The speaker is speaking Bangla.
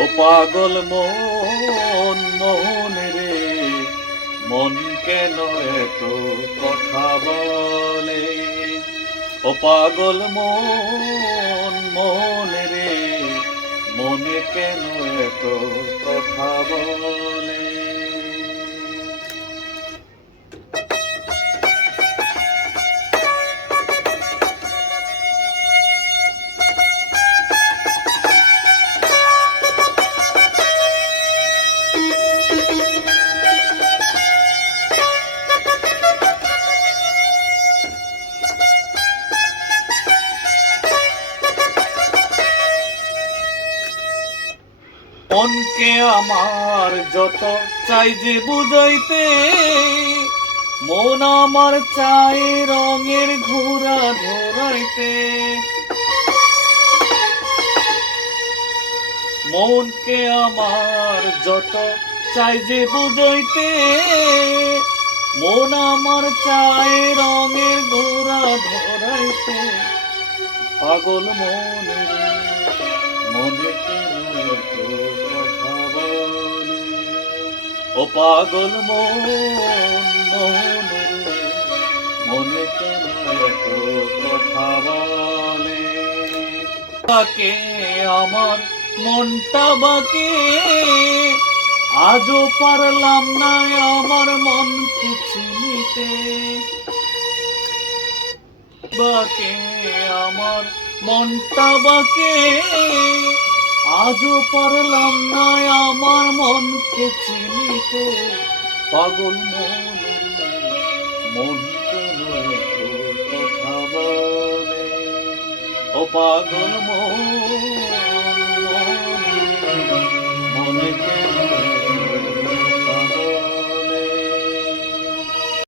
ও পাগল মন মন রে, মন কেন এত কথা বলে? ও পাগল মন মন রে, মনে কেন এত কথা বলে? মনকে আমার যত চাই যে বুঝাইতে, মন আমার চাই রঙের ঘোড়া ধরাইতে। মনকে আমার যত চাই যে বুঝাইতে, মন আমার চাই রঙের ঘোড়া ধরাইতে। পাগল মনে রে, মনে কেন এত কথা বলে? ও পাগল মন মন রে, মনে কেন এত কথা বলে? বাকে আমার মনটা বাকে, আজও পারলাম না আমার মনকে চিনিতে। বাকে আমার মনটা বাকে, আজও পারলাম না আমার মনকে চিনিতে। পাগল মন রে, মন কেন এত কথা বলে? ও পাগল মন